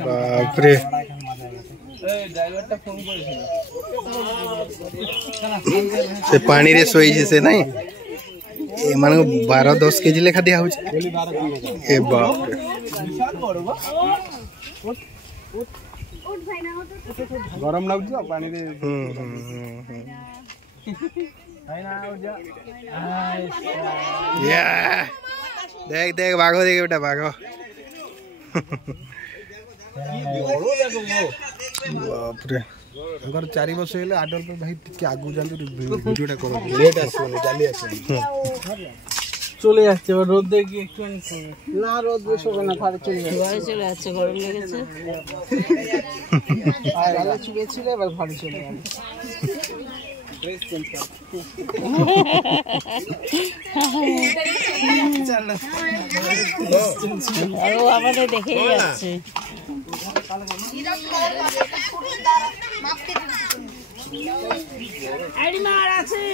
बाप रे से पानी रे सोई से नहीं ए मान 12-10 केजी लेखा दिया हो ए बाप रे गरम लागु पानी रे या देख देख बाघो देख बेटा बाघो बाप रे अगर 4 वर्ष हेले आडल पे भाई टिके आगु जान वीडियोटा करो लेट आसो जल्दी आसो চলে যাচ্ছে রোদ দেখি একটু না রোদ বেশি না ঘরে চলে যাচ্ছে গরম লেগেছে আর আলো চুবেছিল এবার ঘরে চলে গেল ড্রেস চেঞ্জ কর আর ও আমাদের দেখেই যাচ্ছে আইডি মার আছে